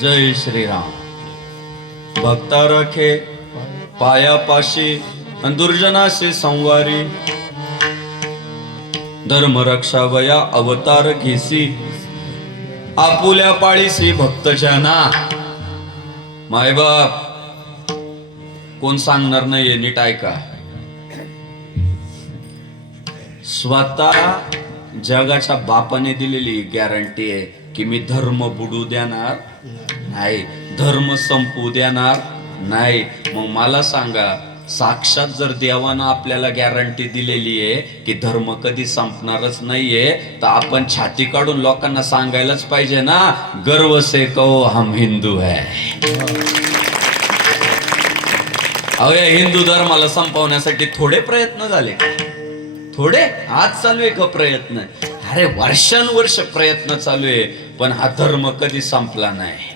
जय श्रीराम. भक्ता रखे पायापाशी दुर्जनाशी संवारी, धर्म रक्षावया अवतार घेसी, आपुल्या पाळीसी भक्तजना. मायबाप कोण सांगणार नाहीये, नीट ऐका. स्वतः जगाच्या बापाने दिलेली गॅरंटी आहे की मी धर्म बुडू देणार नाही, धर्म संपू देणार नाही. मग मला सांगा, साक्षात जर देवानं आपल्याला गॅरंटी दिलेली आहे की धर्म कधी संपणारच नाहीये, तर आपण छाती काढून लोकांना सांगायलाच पाहिजे ना, गर्व से कहो हम हिंदू है. अहो, या हिंदू धर्माला संपवण्यासाठी थोडे प्रयत्न झाले का? थोडे आज चालू आहे का प्रयत्न? अरे वर्षानुवर्ष प्रयत्न चालू आहे, पण हा धर्म कधी संपला नाही.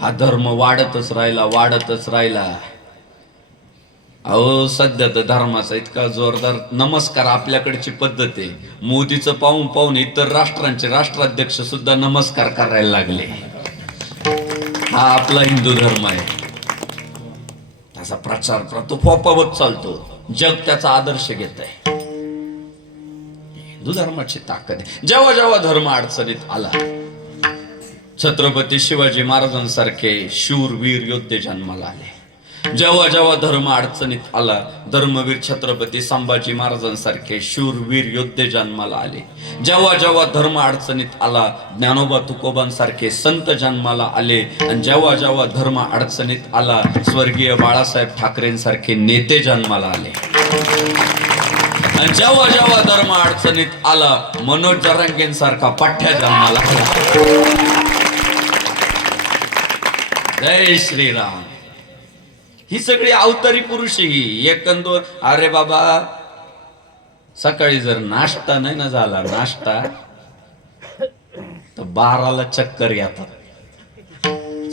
हा धर्म वाढतच राहिला, वाढतच राहिला. अहो, सध्या तर धर्माचा इतका जोरदार नमस्कार आपल्याकडची पद्धत आहे. मोदीचं पाहून पाहून इतर राष्ट्रांचे राष्ट्राध्यक्ष सुद्धा नमस्कार करायला लागले. हा आपला हिंदू धर्म आहे. त्याचा प्रचार तो फोपावत चालतो. जग त्याचा आदर्श घेत आहे. हिंदू धर्माची ताकद आहे. जेव्हा जेव्हा धर्म अडचणीत आला, छत्रपती शिवाजी महाराजांसारखे शूरवीर योद्धे जन्माला आले. जेव्हा जेव्हा धर्म अडचणीत आला, धर्मवीर छत्रपती संभाजी महाराजांसारखे शूरवीर योद्धे जन्माला आले. जेव्हा जेव्हा धर्म अडचणीत आला, ज्ञानोबा तुकोबांसारखे संत जन्माला आले. आणि जेव्हा जेव्हा धर्म अडचणीत आला, स्वर्गीय बाळासाहेब ठाकरेंसारखे नेते जन्माला आले. आणि जेव्हा जेव्हा धर्म अडचणीत आला, मनोज जरांगेंसारखा पठ्ठ्या जन्माला आला. जय श्रीराम. ही सगळी अवतारी पुरुष ही एकंदर. अरे बाबा, सकाळी जर नाश्ता नाही ना झाला, नाश्ता तर 12ला चक्कर येतात.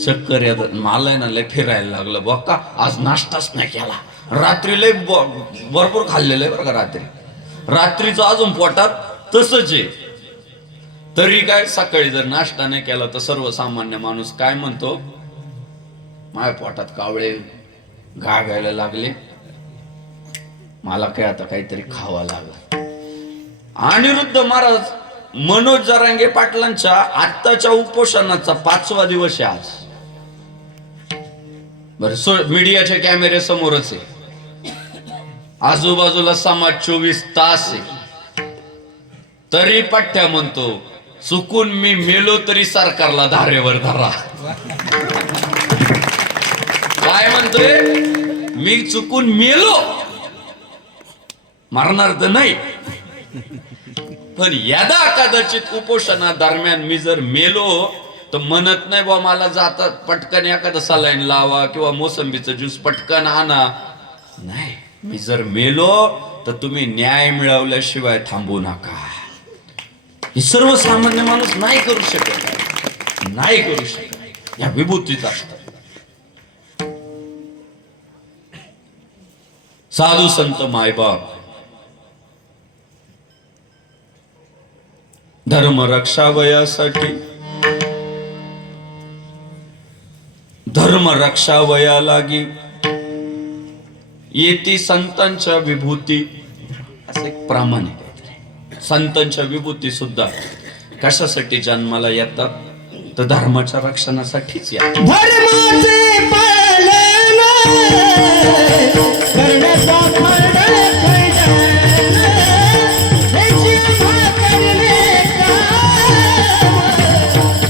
चक्कर येतात. मला ना लय फिरायला लागलं बघा, आज नाश्ताच नाही केला. रात्री लय भरपूर खाल्लेलं आहे बरं का. रात्रीचं अजून पोटात तसंच आहे. तरी काय, सकाळी जर नाश्ता नाही केला तर सर्वसामान्य माणूस काय म्हणतो, माझ्या पोटात कावळे गागायला लागले, मला काय आता काहीतरी खावं लागलं. अनिरुद्ध महाराज मनोज जरांगे पाटलांच्या आत्ताच्या उपोषणाचा 5वा दिवस आहे आज. बरं, मीडियाच्या कॅमेरे समोरच आहे, आजूबाजूला समाज 24 तास आहे. तरी पठ्ठ्या म्हणतो, चुकून मी मेलो तरी सरकारला धारेवर धरा. काय म्हणतोय? मी चुकून मेलो, मरणार तर नाही, पण यदा कदाचित उपोषणा दरम्यान मी जर मेलो तर म्हणत नाही बा मला जातात पटकन एखादं सलाईन लावा किंवा मोसंबीचं ज्यूस पटकन आणा. नाही, मी जर मेलो तर तुम्ही न्याय मिळवल्याशिवाय थांबू नका. हे सर्वसामान्य माणूस नाही करू शकत, नाही करू शकत. या विभूतीच असतात. साधू संत मायबाप धर्म रक्षावयासाठी, धर्म रक्षावया लागी येती संतांच्या विभूती. असं एक प्रामाणिक आहे. संतांच्या विभूती सुद्धा कशासाठी जन्माला येतात? तर धर्माच्या रक्षणासाठीच येतात.